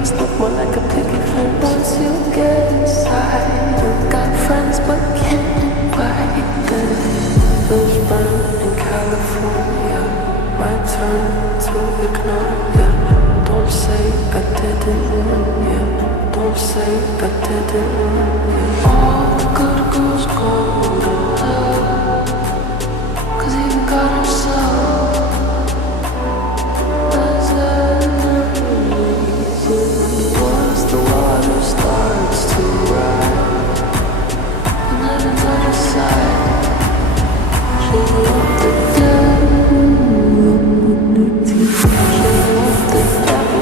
fence look more like a picket fence. Once you get inside, you got friends but can't invite them. Those burn in California, my turn to ignore ya. Don't say I didn't warn ya. Don't say I didn't warn ya. All the good girls go to hell, 'cause even God himself has enemies. Once the water starts to rise and heaven's on the side, she'll love the devil with the teeth. She'll love the devil.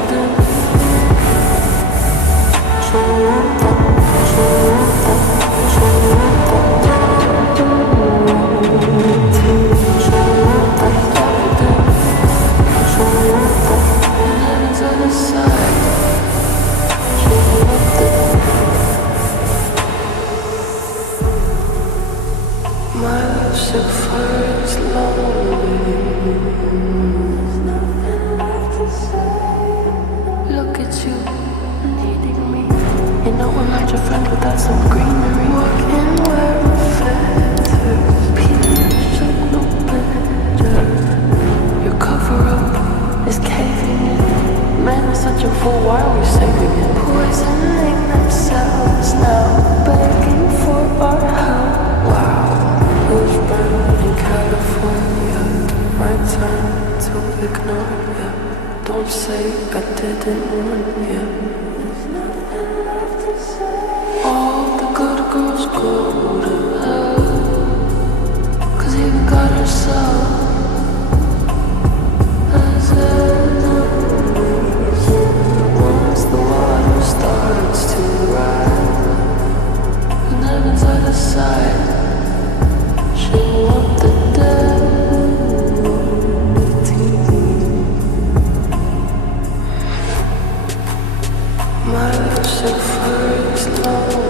She'll love the without some greenery, walking where I'm feather. People should know better. Your cover-up is caving in. Man is such a fool, why are we saving it? Poisoning themselves now, begging for our help. Wow, those burn in California, my turn to ignore ya. Don't say I didn't warn ya. All the good girls go to hell, 'cause even God herself has enemies. Once the water starts to rise and heaven's out of sight, she'll want the devil on the TV. My Lucifer is long.